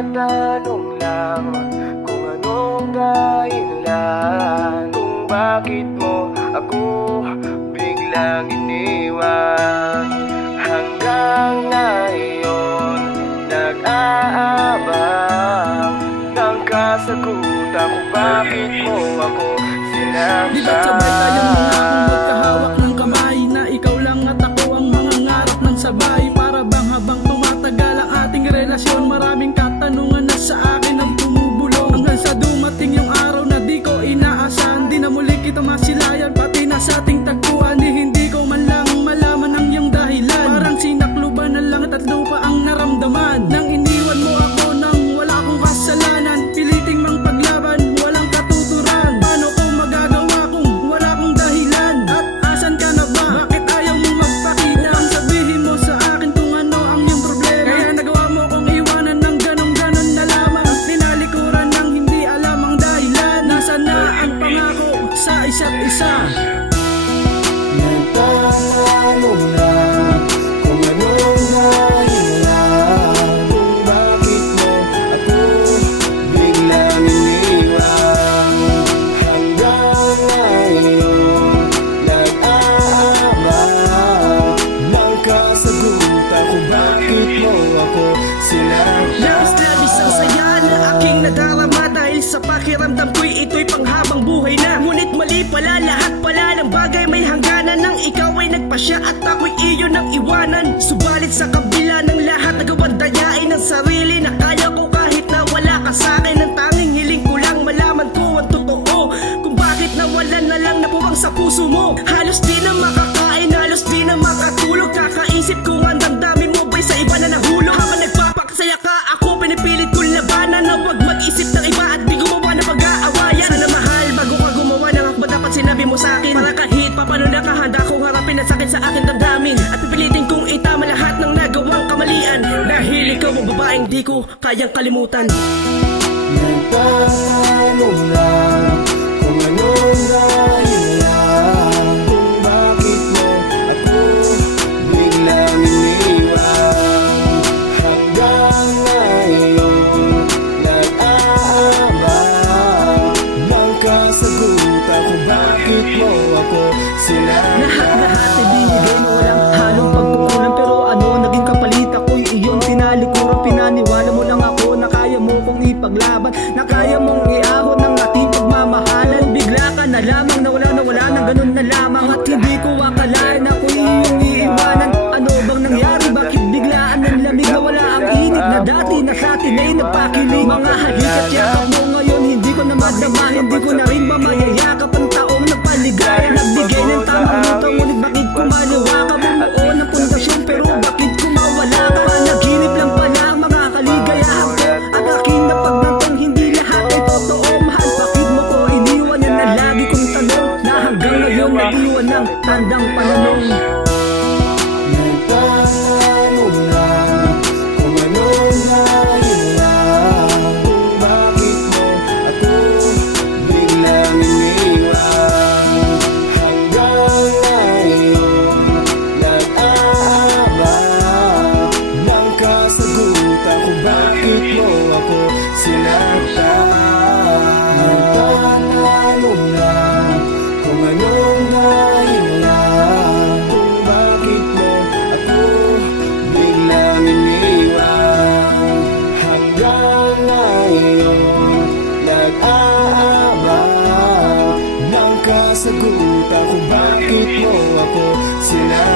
Nagtatanong lang kung anong dahilan, kung bakit mo ako biglang iniwan. Hanggang ngayon nag-aabang ng kasagutan kung bakit mo ako sinaktan. Di ba't sabay tayong mga kung magkahawak ng kamay, na ikaw lang at ako ang mga ngarap ng sabay. Para bang habang tumatagal ang ating relasyon, maraming katanungan na sa akin ang tumubulong, hanggang sa dumating yung araw na di ko inaasahan. Di na muli kita masilayan, pati na sa ating tagpuan, di hindi ko man lang malaman ang iyong dahilan. Parang sinakluban ng langit at lupa ang naramdaman, nang iniwan mo ako nang wala akong kasalanan. Piliting mang paglaban, walang katuturan. Paano ko magagawa kung wala akong dahilan? At asan ka na ba? Bakit ayaw mo magpakita? Upang sabihin mo sa akin kung ano ang iyong problema. Kaya nagawa mo kong iwanan ng ganong-ganon na lamang, at tinalikuran ng hindi alam ang dahilan. Nasaan na ang pangako sa isa't isa? Nagtatanong lang kung anong dahilan, kung bakit mo ako biglang iniwan. Hanggang ngayon nag-aabang ng kasagutan kung bakit mo ako sinaktan. Labis ang saya na aking nadarama, dahil sa pakiramdam ko'y ito'y panghabang buhay na. Ngunit mali pala, lahat pala ng bagay may hangganan, nang ikaw ay nagpasya at ako'y iyo nang iwanan. Subalit sa kabila ng lahat, nagawang dayain ang sarili, na kaya ko kahit na wala ka sa'kin. Ang tanging hiling ko lang malaman ko ang totoo, kung bakit nawalan na lang napuwang sa puso mo. Halos di na makakain, halos di na makatulog, kakaisip kung ang damdamin mo ba'y sa iba na nahulog. Habang nagpapakasaya ka, ako pinipilit kong labanan na wag mag-isip ng iba at di gumawa ng pag-aawayan. Sana mahal, bago ka gumawa ng akba, dapat sinabi mo sa'kin, para kahit papano nakahanda kong harapin ang sakit sa aking damdamin, at pipilitin kong itama lahat ng nagawang kamalian, dahil ikaw ang babaeng di ko kayang kalimutan. Nagtatanong lang kung anong dahilan, kung bakit mo ako biglang iniwan. Hanggang ngayon nag-aabang ng kasagutan kung bakit mo ako sinaktan. Lahat ibinigay na walang halong pagkukulang, pero ano naging kapalit? Ako'y iyong tinalikuran, pinaniwala mo lang ako na kaya mo kong ipaglaban, na kaya mong iahon ng ating pagmamahalan. Bigla ka na lamang nawala ng ganun na lamang, at hindi ko akalain ako'y iyong iiwanan. Ano bang nangyari? Bakit biglaan ang lamig na wala ang init na dati na sa atin ay nagpakilig? Mga halik at yakap mo ngayon hindi ko na madama, hindi ko na rin mamayayakap ang taong nagpaligaya. Nagbigay ng tamang luto, ngunit bakit kumaliwa ka? Bumuo ng pundasyon pero bakit kumawala ka? Panaginip lang pala ang mga kaligayahan ko, ang aking napagdantong hindi lahat ay totoo. Mahal, bakit mo ko iniwan? Yan na lagi kong tanong, na hanggang ngayon nag-iwan ng tandang pananong. Nagtatanong lang kung anong dahilan, kung bakit mo ako biglang iniwan. Hanggang ngayon nag-aabang ng kasagutan kung bakit mo ako sinaktan. Nagtatanong lang kung anong dahilan, kung bakit mo ako biglang iniwan. Hanggang ngayon nag-aabang ng kasagutan kung bakit mo ako sinaktan.